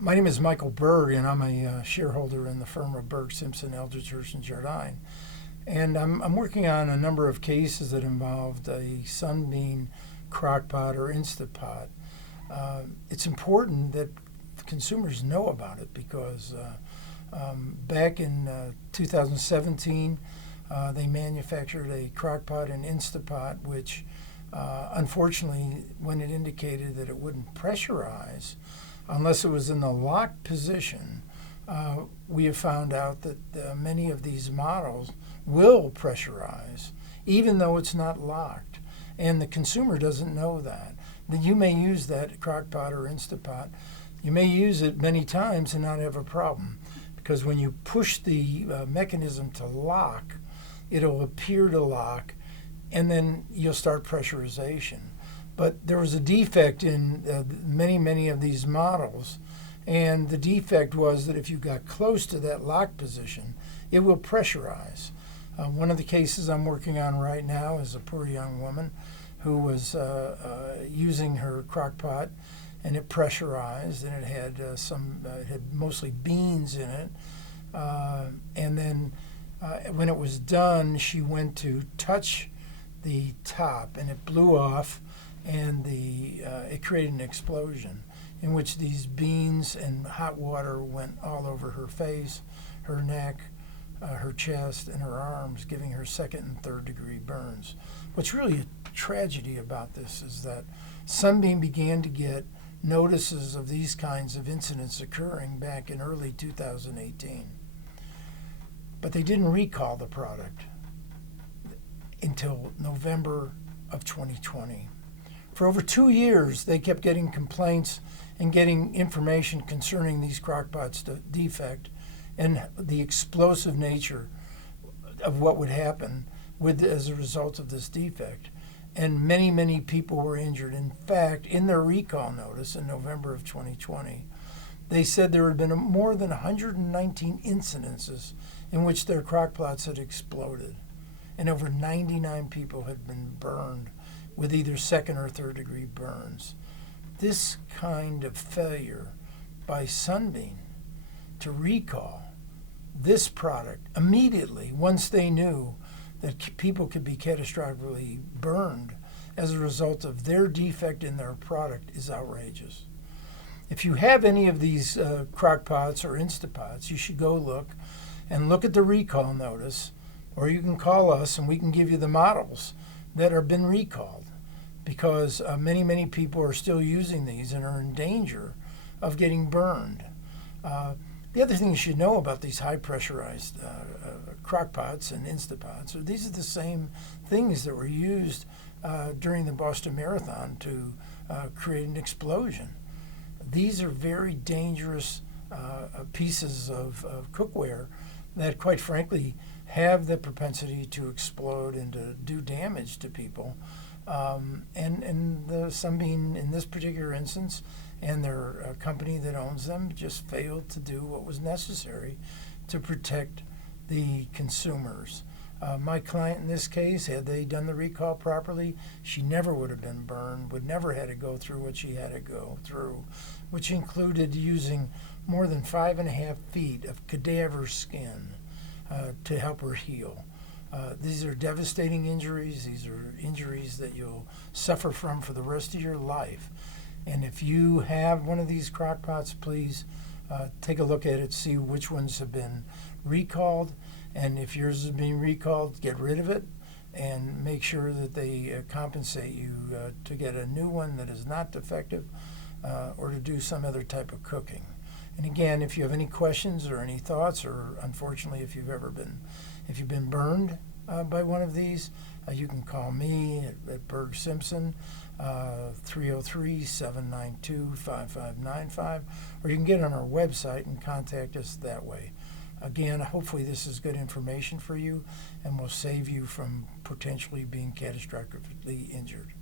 My name is Michael Burg, and I'm a shareholder in the firm of Burg Simpson, Eldredge, Hersh, and Jardine. And I'm working on a number of cases that involved a Sunbeam Crockpot or Instapot. It's important that consumers know about it because back in 2017, they manufactured a Crockpot and Instapot, which unfortunately, when it indicated that it wouldn't pressurize unless it was in the locked position, we have found out that many of these models will pressurize, even though it's not locked. And the consumer doesn't know that. That you may use that Crockpot or Instapot, you may use it many times and not have a problem. Because when you push the mechanism to lock, it'll appear to lock, and then you'll start pressurization. But there was a defect in many of these models, and the defect was that if you got close to that lock position, it will pressurize. One of the cases I'm working on right now is a poor young woman who was using her Crockpot, and it pressurized, and it had mostly beans in it. And then when it was done, she went to touch the top, and it blew off, and it created an explosion in which these beans and hot water went all over her face, her neck, her chest, and her arms, giving her second and third degree burns. What's really a tragedy about this is that Sunbeam began to get notices of these kinds of incidents occurring back in early 2018. But they didn't recall the product until November of 2020. For over 2 years, they kept getting complaints and getting information concerning these Crockpots' defect and the explosive nature of what would happen as a result of this defect. And many people were injured. In fact, in their recall notice in November of 2020, they said there had been more than 119 incidences in which their Crockpots had exploded, and over 99 people had been burned with either second or third degree burns. This kind of failure by Sunbeam to recall this product immediately, once they knew that people could be catastrophically burned as a result of their defect in their product, is outrageous. If you have any of these Crockpots or Instapots, you should go look at the recall notice, or you can call us and we can give you the models that have been recalled, because many people are still using these and are in danger of getting burned. The other thing you should know about these high pressurized Crockpots and Instapots are these are the same things that were used during the Boston Marathon to create an explosion. These are very dangerous pieces of cookware that, quite frankly, have the propensity to explode and to do damage to people. And the Sunbeam, in this particular instance, and their company that owns them, just failed to do what was necessary to protect the consumers. My client in this case, had they done the recall properly, she never would have been burned, would never had to go through what she had to go through, which included using more than 5.5 feet of cadaver skin to help her heal. These are devastating injuries. These are injuries that you'll suffer from for the rest of your life. And if you have one of these Crockpots, please take a look at it, see which ones have been recalled. And if yours is being recalled, get rid of it and make sure that they compensate you to get a new one that is not defective or to do some other type of cooking. And again, if you have any questions or any thoughts, or unfortunately if you've been burned by one of these, you can call me at Burg Simpson, 303-792-5595, or you can get on our website and contact us that way. Again, hopefully this is good information for you and will save you from potentially being catastrophically injured.